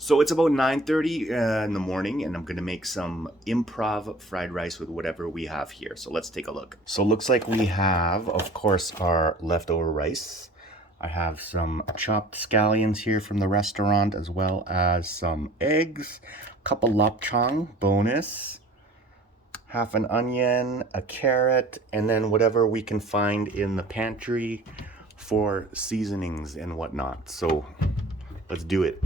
So it's about 9:30 in the morning, and I'm gonna make some improv fried rice with whatever we have here. So let's take a look. So it looks like we have, of course, our leftover rice. I have some chopped scallions here from the restaurant, as well as some eggs, a couple lapchang bonus, half an onion, a carrot, and then whatever we can find in the pantry for seasonings and whatnot. So let's do it.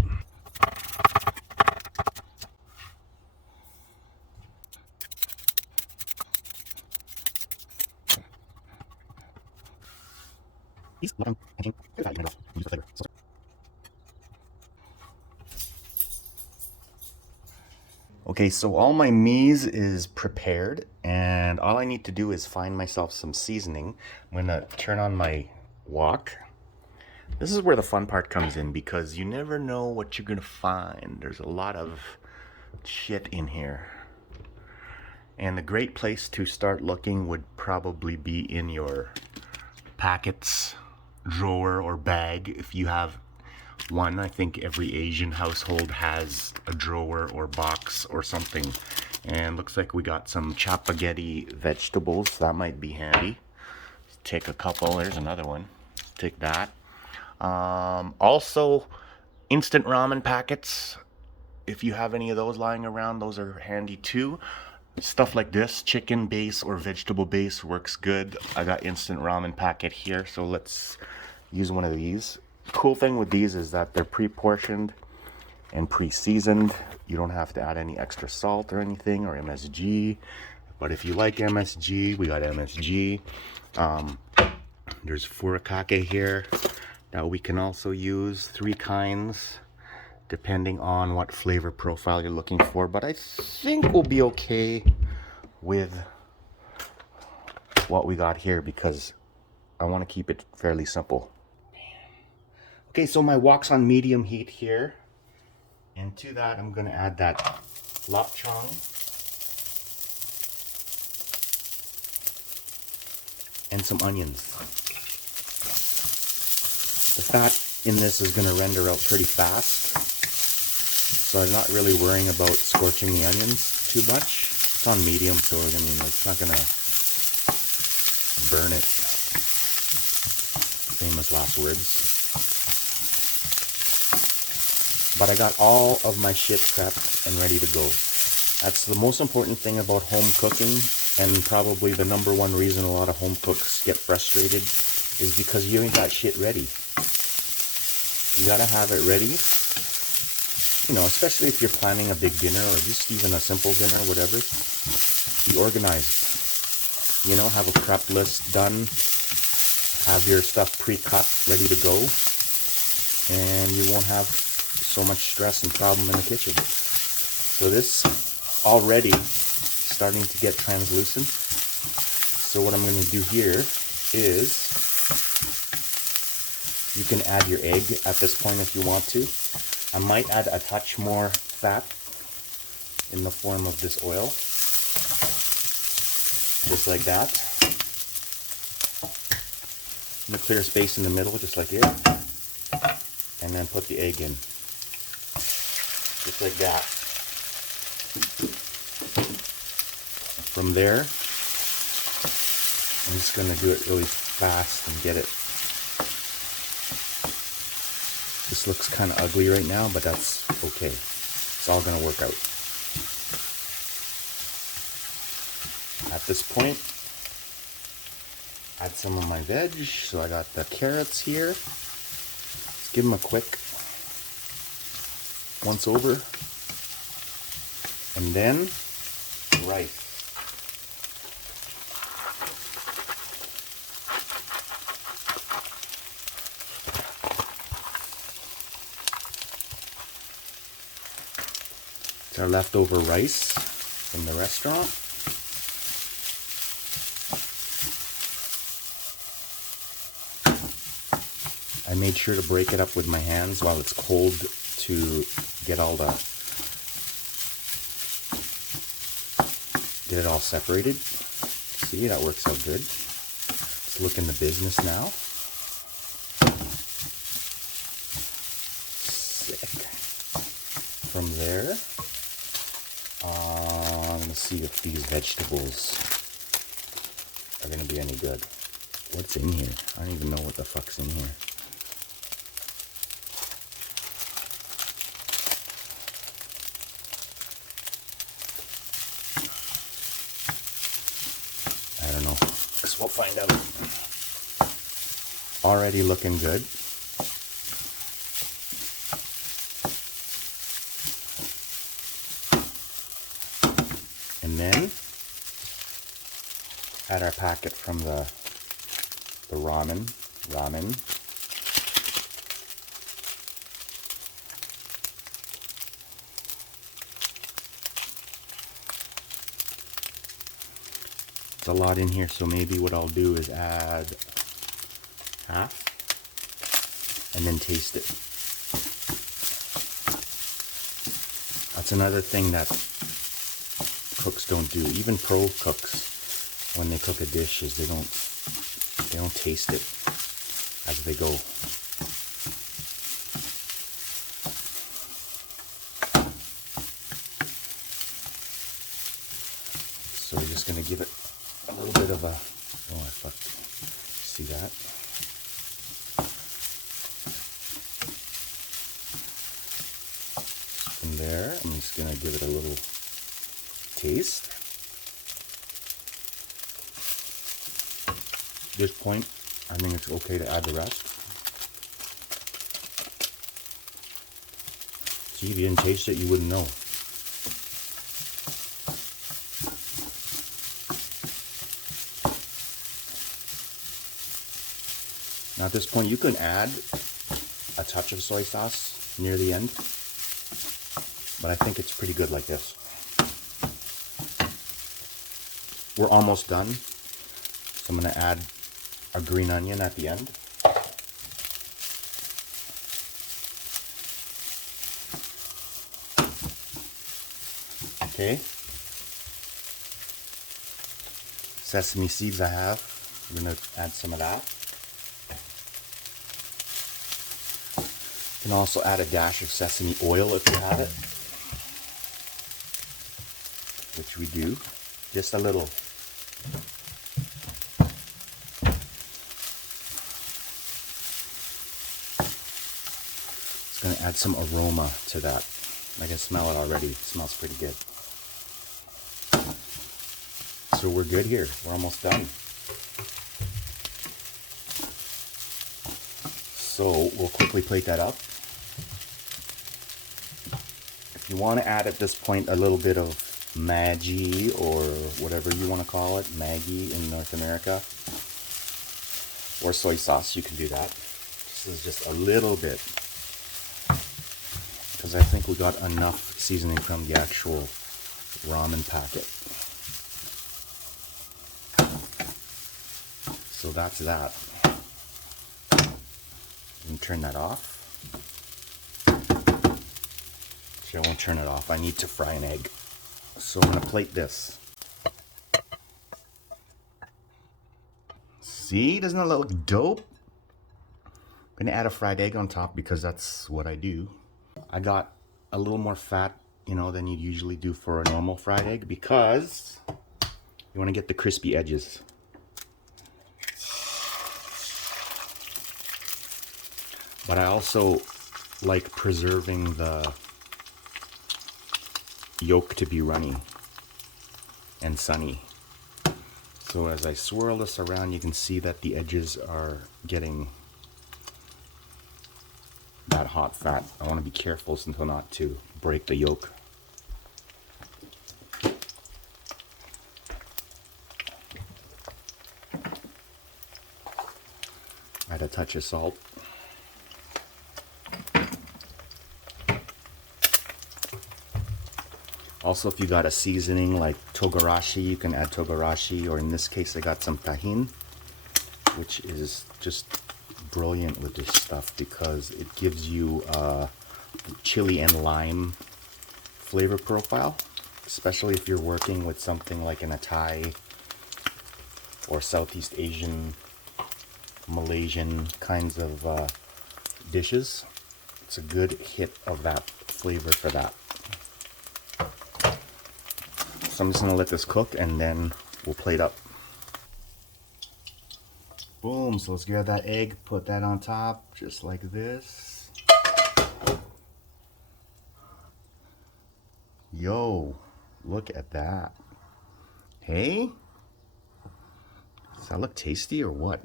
Okay, so all my mise is prepared, and all I need to do is find myself some seasoning. I'm gonna turn on my wok. This is where the fun part comes in because you never know what you're gonna find. There's a lot of shit in here. And the great place to start looking would probably be in your packets, drawer, or bag if you have one. I think every Asian household has a drawer or box or something. And looks like we got some chapaghetti vegetables. That might be handy. Take a couple. There's another one. Take that. Also, instant ramen packets. If you have any of those lying around, those are handy too. Stuff like this, chicken base or vegetable base, works good. I got instant ramen packet here, so let's use one of these. Cool thing with these is that they're pre-portioned and pre-seasoned. You don't have to add any extra salt or anything, or MSG. But if you like MSG, we got MSG. There's furikake here that we can also use. 3 kinds, depending on what flavor profile you're looking for. But I think we'll be okay with what we got here because I want to keep it fairly simple. Okay, so my wok's on medium heat here. And to that, I'm going to add that lapchang. And some onions. The fat in this is going to render out pretty fast. So I'm not really worrying about scorching the onions too much. It's on medium, so I mean, it's not going to burn it. Famous last words. But I got all of my shit prepped and ready to go. That's the most important thing about home cooking, and probably the number one reason a lot of home cooks get frustrated is because you ain't got shit ready. You gotta have it ready, you know, especially if you're planning a big dinner or just even a simple dinner, whatever. Be organized. You know, have a prep list done, have your stuff pre-cut, ready to go, and you won't have so much stress and problem in the kitchen. So this already starting to get translucent. So what I'm going to do here is you can add your egg at this point if you want to. I might add a touch more fat in the form of this oil. Just like that. In a clear space in the middle, just like it. And then put the egg in. Just like that. From there, I'm just going to do it really fast and get it. This looks kind of ugly right now, but that's okay. It's all going to work out. At this point, add some of my veg. So I got the carrots here. Let's give them a quick once over. And then rice. It's our leftover rice from the restaurant. I made sure to break it up with my hands while it's cold to get it all separated. See, that works out good. Let's look in the business now. Sick. from there, let's see if these vegetables are gonna be any good. What's in here? I don't even know what the fuck's in here. I don't know. Guess we'll find out. Already looking good. And then add our packet from the ramen. It's a lot in here, so maybe what I'll do is add half and then taste it. That's another thing that cooks don't do. Even pro cooks, when they cook a dish, is they don't taste it as they go. So we're just gonna give it a little bit of a, oh, I fucked. See that? From there, I'm just gonna give it a little taste. At this point, I think it's okay to add the rest. See, if you didn't taste it, you wouldn't know. Now at this point, you can add a touch of soy sauce near the end, but I think it's pretty good like this. We're almost done, so I'm going to add a green onion at the end. Okay. Sesame seeds I have. I'm going to add some of that. You can also add a dash of sesame oil if you have it, which we do, just a little. It's going to add some aroma to that. I can smell it already. It smells pretty good. So we're good here. We're almost done. So we'll quickly plate that up. If you want to add at this point a little bit of Maggi or whatever you want to call it, Maggi in North America, or soy sauce, you can do that. This is just a little bit, because I think we got enough seasoning from the actual ramen packet. So that's that. And turn that off. Actually, I won't turn it off. I need to fry an egg. So I'm going to plate this. See, doesn't it look dope? I'm going to add a fried egg on top because that's what I do. I got a little more fat, you know, than you'd usually do for a normal fried egg because you want to get the crispy edges. But I also like preserving the yolk to be runny and sunny. So as I swirl this around, you can see that the edges are getting that hot fat. I want to be careful so not to break the yolk. Add a touch of salt. Also, if you got a seasoning like togarashi, you can add togarashi, or in this case I got some tahin, which is just brilliant with this stuff because it gives you a chili and lime flavor profile, especially if you're working with something like in a Thai or Southeast Asian, Malaysian kinds of dishes. It's a good hit of that flavor for that. So I'm just gonna let this cook and then we'll plate up. Boom, so let's grab that egg, put that on top, just like this. Yo, look at that. Hey? Does that look tasty or what?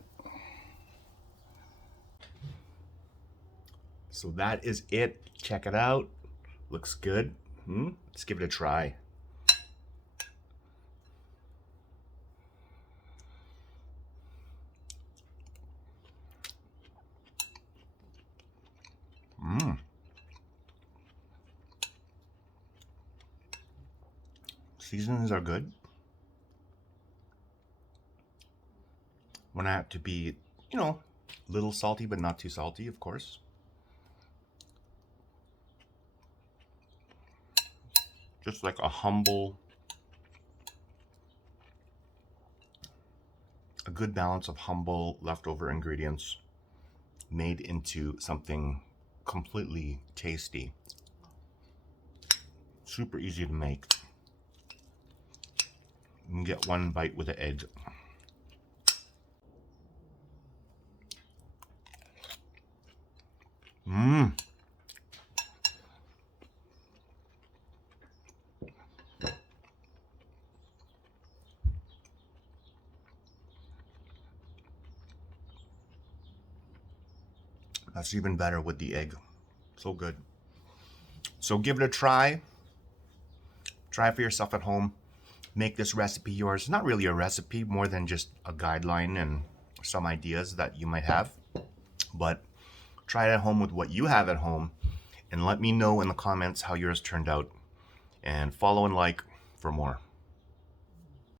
So that is it. Check it out. Looks good. Let's give it a try. Seasonings are good. Want it to be, a little salty, but not too salty, of course. Just like a good balance of humble leftover ingredients made into something completely tasty. Super easy to make. You can get one bite with an egg. That's even better with the egg. So good. So give it a try. Try it for yourself at home. Make this recipe yours. It's not really a recipe, more than just a guideline and some ideas that you might have. But try it at home with what you have at home and let me know in the comments how yours turned out. And follow and like for more.